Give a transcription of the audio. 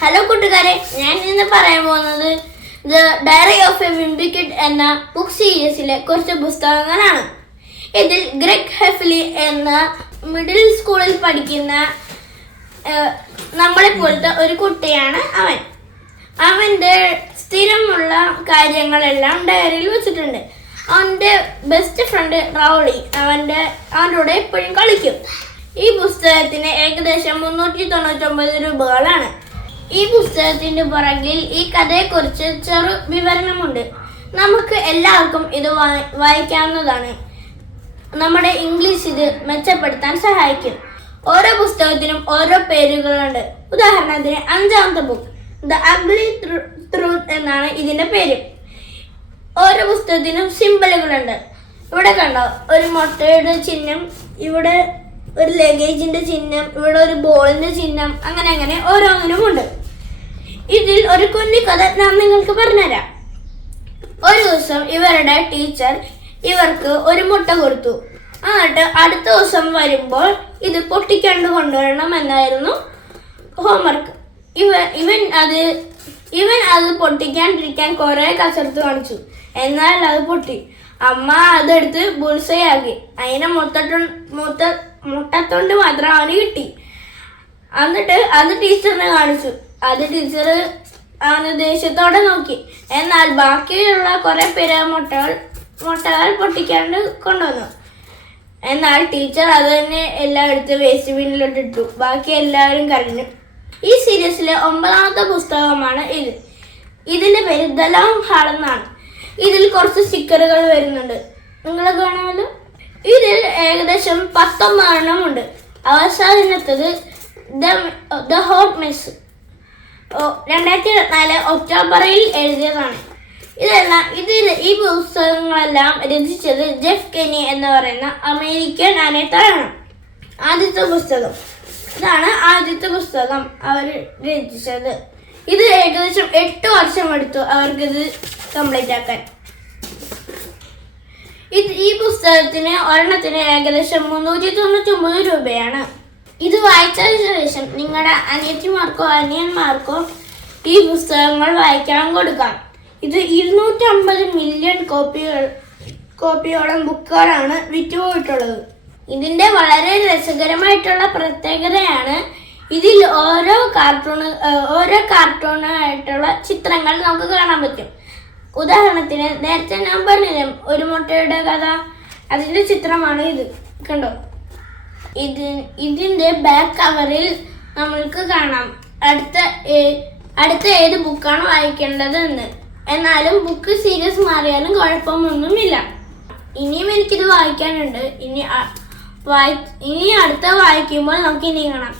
Hello കൂട്ടുകാരെ. ഞാൻ ഇന്ന് പറയാൻ പോകുന്നത് the diary of a Wimpy Kid എന്ന ബുക്ക് സീരീസിലെ കുറച്ച് പുസ്തകങ്ങളാണ്. ഇതിൽ ഗ്രെഗ് ഹെഫ്ലി എന്ന മിഡിൽ സ്കൂളിൽ പഠിക്കുന്ന നമ്മളെ പോലത്തെ ഒരു കുട്ടിയാണ് അവൻ. അവന്റെ സ്ഥിരമുള്ള കാര്യങ്ങളെല്ലാം ഡയറിയിൽ വെച്ചിട്ടുണ്ട്. അവന്റെ ബെസ്റ്റ് ഫ്രണ്ട് റൗളി അവന്റെ അവന്റെ കൂടെ എപ്പോഴും കളിക്കും. ഈ പുസ്തകത്തിന് ഏകദേശം മുന്നൂറ്റി തൊണ്ണൂറ്റൊമ്പത് രൂപകളാണ്. ഈ പുസ്തകത്തിന്റെ പുറകിൽ ഈ കഥയെക്കുറിച്ച് ചെറു വിവരണമുണ്ട്. നമുക്ക് എല്ലാവർക്കും ഇത് വായിക്കാവുന്നതാണ്. നമ്മുടെ ഇംഗ്ലീഷ് ഇത് മെച്ചപ്പെടുത്താൻ സഹായിക്കും. ഓരോ പുസ്തകത്തിനും ഓരോ പേരുകളുണ്ട്. ഉദാഹരണത്തിന് അഞ്ചാമത്തെ ബുക്ക് ദ അഗ്ലി ട്രൂത്ത് എന്നാണ് ഇതിന്റെ പേര്. ഓരോ പുസ്തകത്തിനും സിമ്പലുകളുണ്ട് ഇവിടെ കണ്ടോ? ഒരു മുട്ടയുടെ ചിഹ്നം ഇവിടെ ഒരു ലഗേജിന്റെ ചിഹ്നം ഇവിടെ ഒരു ബോളിന്റെ ചിഹ്നം അങ്ങനെ അങ്ങനെ ഓരോന്നിനും ഉണ്ട് ഇതിൽ ഒരു കുഞ്ഞു കഥ ഞാൻ നിങ്ങൾക്ക് പറഞ്ഞുതരാം. ഒരു ദിവസം ഇവരുടെ ടീച്ചർ ഇവർക്ക് ഒരു മുട്ട കൊടുത്തു. എന്നിട്ട് അടുത്ത ദിവസം വരുമ്പോൾ ഇത് പൊട്ടിക്കണ്ട് കൊണ്ടുവരണം എന്നായിരുന്നു ഹോംവർക്ക് ഇവ ഇവൻ അത് ഇവൻ അത് പൊട്ടിക്കാണ്ടിരിക്കാൻ കുറെ കസരത്ത് കാണിച്ചു. എന്നാൽ അത് പൊട്ടി. അമ്മ അതെടുത്ത് ബുൾസയാക്കി. അതിനെ മുത്തട്ടു മുട്ട മുട്ടത്തൊണ്ട് മാത്രം അവന് കിട്ടി. എന്നിട്ട് അത് ടീച്ചറിനെ കാണിച്ചു. അത് ടീച്ചർ ആ ദേഷ്യത്തോടെ നോക്കി. എന്നാൽ ബാക്കിയുള്ള കുറെ പേര് മുട്ടകൾ മുട്ടകൾ പൊട്ടിക്കാണ്ട് കൊണ്ടുവന്നു. എന്നാൽ ടീച്ചർ അത് തന്നെ എല്ലാം എടുത്ത് വേസ്റ്റ് ബിന്നിലോട്ട് ഇട്ടു. ബാക്കി എല്ലാവരും കരഞ്ഞു. ഈ സീരീസിലെ ഒമ്പതാമത്തെ പുസ്തകമാണ് ഇത്. ഇതിന്റെ പേര് ദ ലോങ് ഹാൾ ഇതിൽ കുറച്ച് സ്റ്റിക്കറുകൾ വരുന്നുണ്ട്. നിങ്ങൾ കാണാമല്ലോ? ഇതിൽ ഏകദേശം പത്തൊമ്പതെണ്ണം ഉണ്ട്. അവസാനത്തത് ദ ഹോട്ട് മിസ്. രണ്ടായിരത്തി ഇരുപത്തിനാല് ഒക്ടോബറിൽ എഴുതിയതാണ്. ഇതെല്ലാം ഇതിൽ ഈ പുസ്തകങ്ങളെല്ലാം രചിച്ചത് ജെഫ് കെനി എന്ന് പറയുന്ന അമേരിക്കൻ അനേത്താണ് ആദ്യത്തെ പുസ്തകം. ഇതാണ് ആദ്യത്തെ പുസ്തകം അവർ രചിച്ചത്. ഇത് ഏകദേശം എട്ട് വർഷം എടുത്തു അവർക്കിത് കംപ്ലീറ്റ് ആക്കാൻ. ഇത് ഈ പുസ്തകത്തിന് ഒരെണ്ണത്തിന് ഏകദേശം മുന്നൂറ്റി തൊണ്ണൂറ്റി ഒമ്പത് രൂപയാണ്. ഇത് വായിച്ചതിന് ശേഷം നിങ്ങളുടെ അനിയത്തിമാർക്കോ അനിയന്മാർക്കോ ഈ പുസ്തകങ്ങൾ വായിക്കാൻ കൊടുക്കാം. ഇത് ഇരുന്നൂറ്റമ്പത് മില്യൺ കോപ്പികൾ കോപ്പിയോളം ബുക്കുകളാണ് വിറ്റുപോയിട്ടുള്ളത്. ഇതിന്റെ വളരെ രസകരമായിട്ടുള്ള പ്രത്യേകതയാണ് ഇതിൽ ഓരോ കാർട്ടൂണ് ഓരോ കാർട്ടൂണായിട്ടുള്ള ചിത്രങ്ങൾ നമുക്ക് കാണാൻ പറ്റും. ഉദാഹരണത്തിന് നേരത്തെ ഞാൻ പറഞ്ഞില്ലേ ഒരു മുട്ടയുടെ കഥ അതിന്റെ ചിത്രമാണ് ഇത്. കണ്ടോ? ഇത് ഇതിന്റെ ബാക്ക് കവറിൽ നമ്മൾക്ക് കാണാം. അടുത്ത അടുത്ത ഏത് ബുക്കാണ് വായിക്കേണ്ടത് എന്ന് എന്നാലും ബുക്ക് സീരിയസ് മാറിയാലും കുഴപ്പമൊന്നുമില്ല. ഇനിയും എനിക്കിത് വായിക്കാനുണ്ട്. ഇനി വായി ഇനി അടുത്ത വായിക്കുമ്പോൾ നമുക്ക് ഇനി കാണാം.